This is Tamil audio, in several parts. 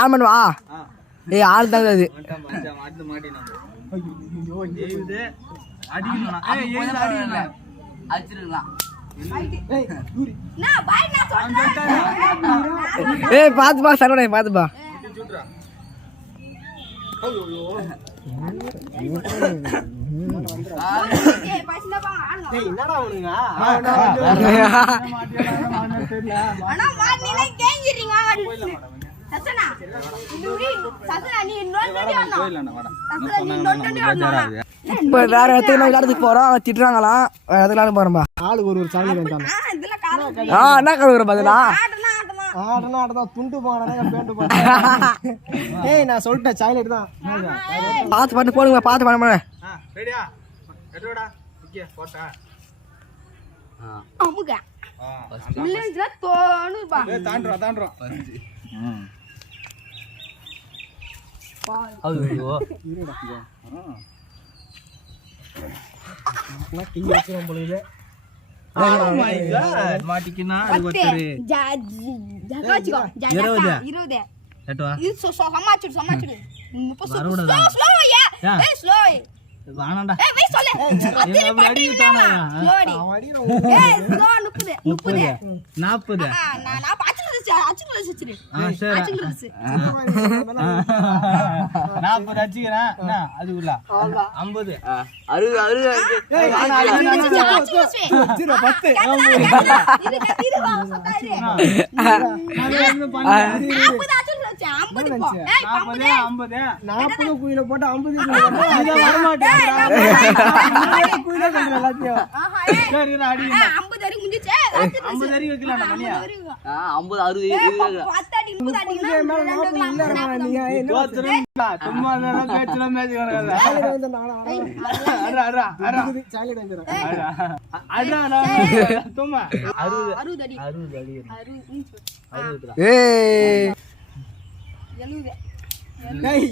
ஆன் பண்ணுவா ஆள் தாங்க அது பாத்துப்பா சரவணே பாத்துப்பா இப்ப வேற இடத்துக்கு போறோம் திட்டுறாங்களாம் இடத்துக்கு போறோம்பா ஆளுக்கு ஒரு சாக்லேட் என்ன கழுவுற பதிலா துண்டு நான் சொல்லிட்டேன் சாக்லேட் தான் பார்த்து பண்ணு போடுங்க பார்த்து பண்ண மாட்டிக்கினா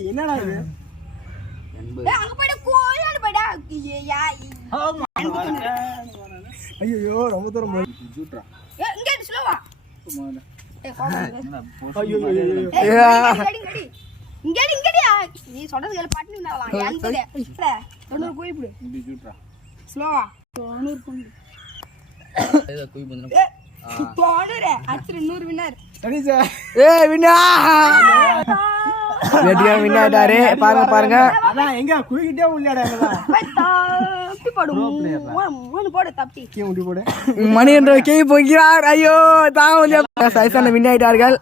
என்னடா இது ஐயோ ரொம்ப தூரம் நீ சொல்றது பாட்டு போயிடு ஸ்லோவா 100 வின்னர் வின்னாட்டாரு பாருங்க பாருங்க அதான் எங்க குயிக்கிட்டே மணி என்ற கே போகிறார் ஐயோ தான் வின்னாயிட்டார்கள்